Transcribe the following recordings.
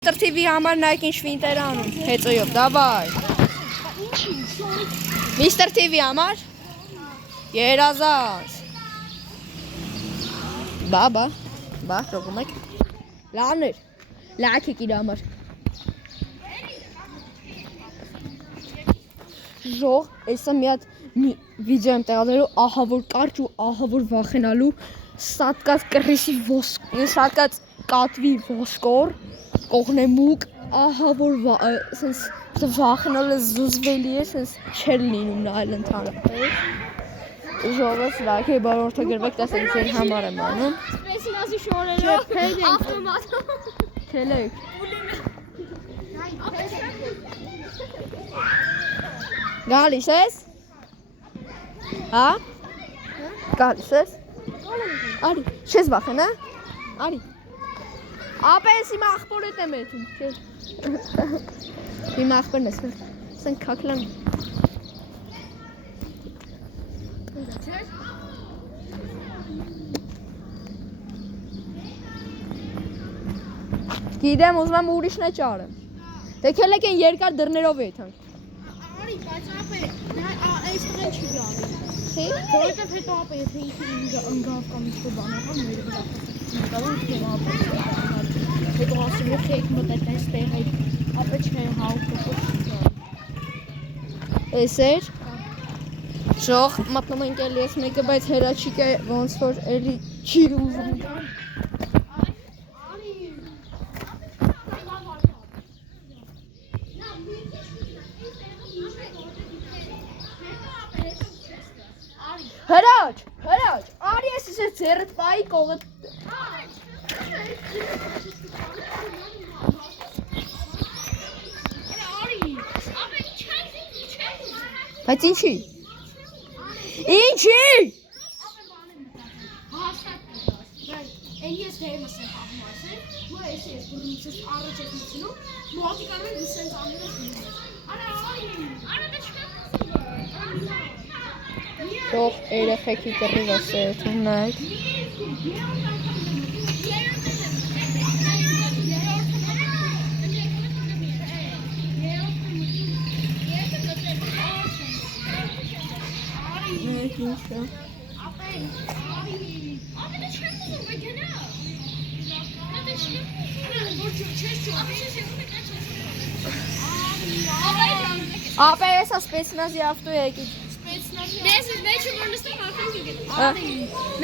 Mr. TV համար նայք ինչ ֆինտեր անում, հեծոյով, դավայ։ Mr. TV համար, երազանց։ Բա, շողում եք, լավներ, լաք եք իր համար։ Ժող, էսա մի հատ վիդեո եմ տեղադրելու, ահա որ կարճ ու ահա որ վախենալու, սատկած կռիսի սատկած կատվի ոսկոր, կողնեմուկ, ահա որ վախենալը զուզվելի է, սենց չեր լինում նայել ընդհանրապես։ Ժողս լաքի բարորդագրվեք, տեսեք ձեր համար եմ անում։ Սպեսինասի շորերով, ավտոմատով։ Թելեք։ Գալիս ես։ Հա։ Գալիս ես։ Արի, չես վախենա։ Արի։ Ապես իմ աղբորդ եմ էթում, չես։ Իմ աղբորն ես, սեն կակլան։ Գիտեմ, ուզում եմ ուրիշն է ճարեմ։ Դեքել եք են երկար դրներով եթանք։ Արի, բայց ապե, այս տղեն չի գալի։ Թե՞։ Որովհետև հետո ապե, եթե իքի ընգավ կամ ինչ-որ բանական, մեր գալու և ապե հետո ասում եք եք մտեք այս տեղ այդ ապե չէ հաղթող չի գալի։ Էս էր։ Ժող, մատնում ենք էլի ես մեկը, բայց հերաչիկ է ոնց որ էլի չի ուզում։ Հրաչ, արի ես ես ձերդ պայի կողըտ։ Բայց ինչի։ Ինչի։ Են ես դերմս եմ աղում ասեն, ու ես ես բուրնից ես առաջ ես մցնում, մոտիկանում են դիսենց անում ես դիմես։ Արա դա չկա։ Ժող երեխեքի կռիվ է սերթում նայք։ Նայք ինչ է։ Ապե եսա սպեցնազի ավտո եկի։ Ես մեջը որ նստեմ արդեն գիտեմ։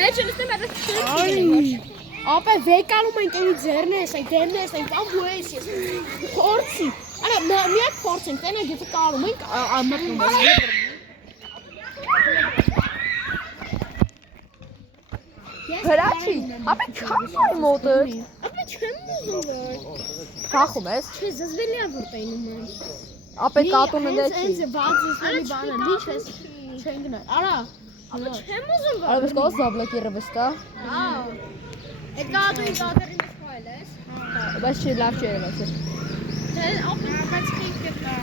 Մեջը նստեմ այդ չեմ։ Ապե Վեկանում ենք էլի ձեռներս, այդ դեմներս, այդ ամբու ես ես։ Փորձի։ Արա մի հատ փորձենք, տենա գետը կարում ենք մտնում ես։ Հրաչի, ապե չախում մոտը։ Ապա չեմ ուզում որ։ Չախում ես։ Չէ, զզվելի է որ տենում եմ։ Ապե կատունը դե չի։ Հենց վաց զզվելի բան է, ինչ ես չեն գնալ։ Արա։ Ապա չեմ ուզում որ։ Արա պես կոս զաբլոկի ռվստա։ Հա։ Այդ կատուի կատերի մեջ քայլ ես։ Բայց չի լավ չի եղած։ Դե ապա բայց քիչ կտա։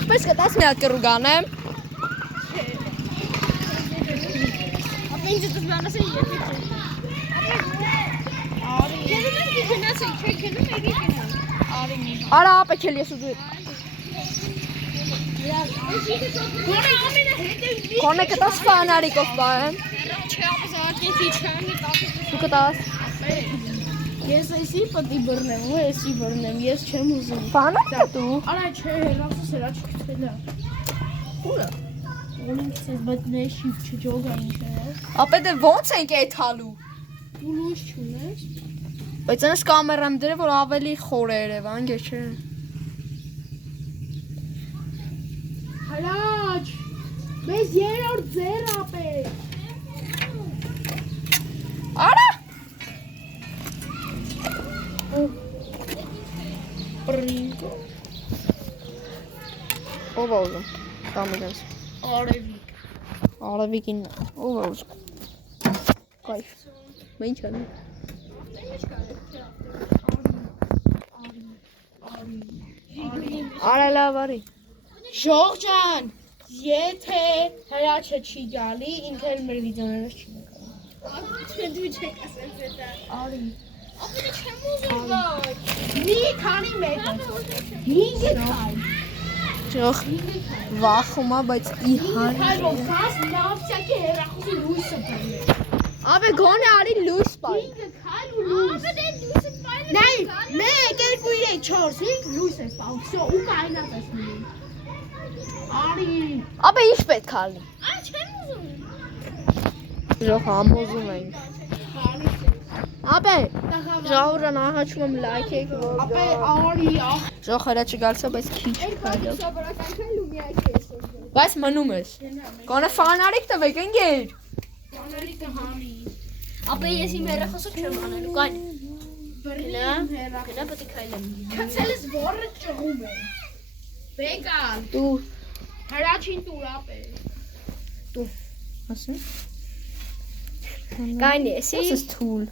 Ախպես կտաս մի հատ կռու գանեմ։ Ինձ դու բանաս ես չէ։ Արի։ Գնում ենք գնացեք, չէ՞ գնում եք գնալ։ Արի մի։ Արա ապե քել ես ու դու։ Գոնե ամենը հետը Կոնե կտաս ֆանարիկով բան։ չէ, ապզակեցի չեմ Դու կտաս։ Ես էսի պատի բռնեմ, ու էսի բռնեմ, ես չեմ ուզում։ Ֆանարիկը դու։ Արա չէ, հերացս հերա չքթելա։ Ուրա։ Ունենք ցես բայց նեշի չջոգա ինչ է։ Ապե դե ոնց ենք էթալու։ Դու լույս չունես։ Բայց այնս կամերամ դրե որ ավելի խոր է Երևան, չէ։ Հրաչ։ Մեզ երրորդ ձեր ապե։ Արա։ Պրինկո։ Ով է ուզում։ Կամերս։ Արևիկ։ Արևիկին ով է ուզում։ Կայֆ։ Ինչ անի։ Արա լավ արի։ Ժող ջան, եթե հրաչը չի գալի, ինքը էլ մեր վիդեոներս չի նկարում։ Դու չեք ասել դա։ Արի։ Ապա չեմ ուզում գալ։ Մի քանի մետր։ 5 քայլ։ Ճոխ վախում է, բայց իհարկե։ Քայլով գաս նավցյակի հերախոսի լույսը բռնել։ Աբե գոնե արի լույս բայ։ 5 քայլ ու լույս։ Ապա դե լույսը բայն։ Նայ, 1 2 3 4 5 լույս է սպառում։ Всё, ու կայնած ես մնում։ Արի։ Աբե ինչ պետք է ալի։ Այ չեմ ուզում։ Ժոխ ամոզում ենք։ Աբե ժողովրդան ահաչում եմ լայք եք որ։ Ապա արի ախ։ Ժոխ հələ չգալցա, բայց քիչ քայլով։ Բայց մնում ես։ Գոնե ֆանարիկ տվեք ընկեր։ Կանալի կհանի։ Ապա ես իմ հերախոսը չեմ անելու, կան։ Բռնեմ հերախ։ Գնա պետք է քայլեմ։ Քցելս որը ճղում է։ Բեկան։ Դու Հրաչին տուր ապե։ ասում։ Կան էսի։ This is tool։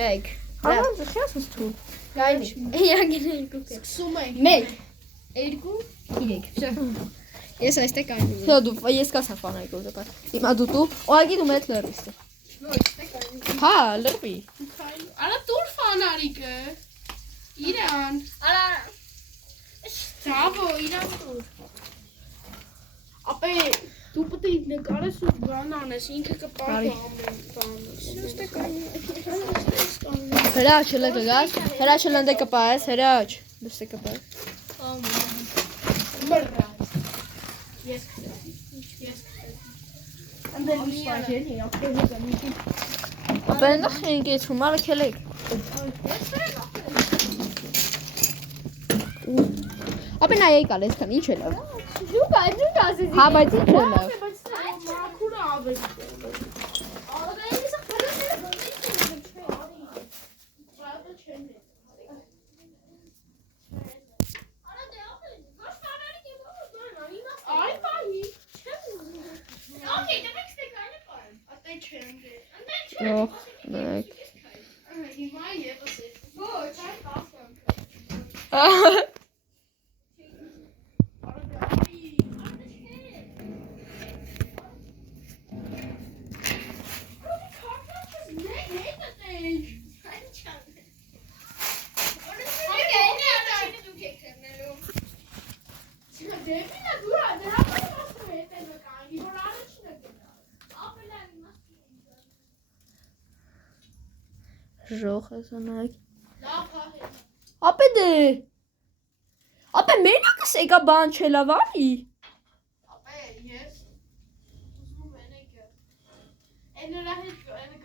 Նայք։ Հարան զխես is tool։ Կան։ Յանգեն երկու կեր։ Սկսում ենք։ 1 2 3։ Ես այստեղ կային։ Հա դու ես կասա ֆանարիկ ուզը բայց։ Հիմա դու օագի դու մեծ լրվես։ Հա, լրվի։ Արա տուր ֆանարիկը։ Իրան։ Արա Բրավո, իրան տուր։ Ապե դու պետք է նկարես ու բան անես, ինքը կպարտի ամեն բանը։ Այստեղ կային։ Հրաչը լգաս, հրաչը լանդե կպայես, հրաչ։ Դուստե կպայես։ Մռայ։ Ես Անդե լուսվաջենի, ապե հեգանիքի։ Ապա նախ ինքեզ հումարը քելեք։ Ապա նայ եկալ այսքան ինչ է լավ։ դու կասես։ Հա, բայց ինչ է լավ։ Բայց մաքուրը ավելի։ Ալա ես խորհուրդները բնիկ Բրավո չեն։ Արա դե ապա ոչ ֆանարիկ է ոչ բան ինա։ Այ բայի։ Okay, the next thing I know. Ատե չեմ գե։ Յոխ, մեկ։ Հիմա եւս է։ Ոչ, այ կասեմ։ Ժոխ ասանայք։ Ապե դե։ Ապե մենակս եկա բան չելավարի։ Ապե ես ուզում եմ եկը։ Էնրա հետ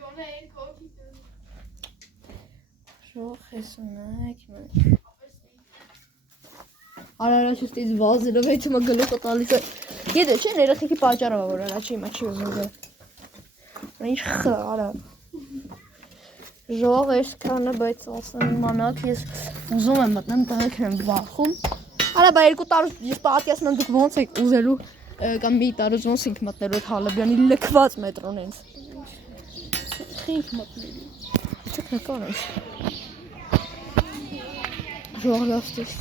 գոնե այն կոքի դու։ Ժոխ ասանայք մեկ։ Արա շուտից վազելով հետ մա գլուխը տալիս է։ Գիտե չէ երեխեքի պատճառով որ արա չի մաչի ուզում։ Ինչ խարա։ Ժող այսքանը, բայց ասեմ իմանաք, ես ուզում եմ մտնեմ տղեկ եմ վախում։ Արա բա 2 տարուց ես պատիասում եմ դուք ոնց եք ուզելու կամ մի տարուց ոնց եք մտնելու Հալաբյանի լքված մետրոն ինձ։ Խինք մտնելու։ Չկնական ես։ Ժող լավ ստես։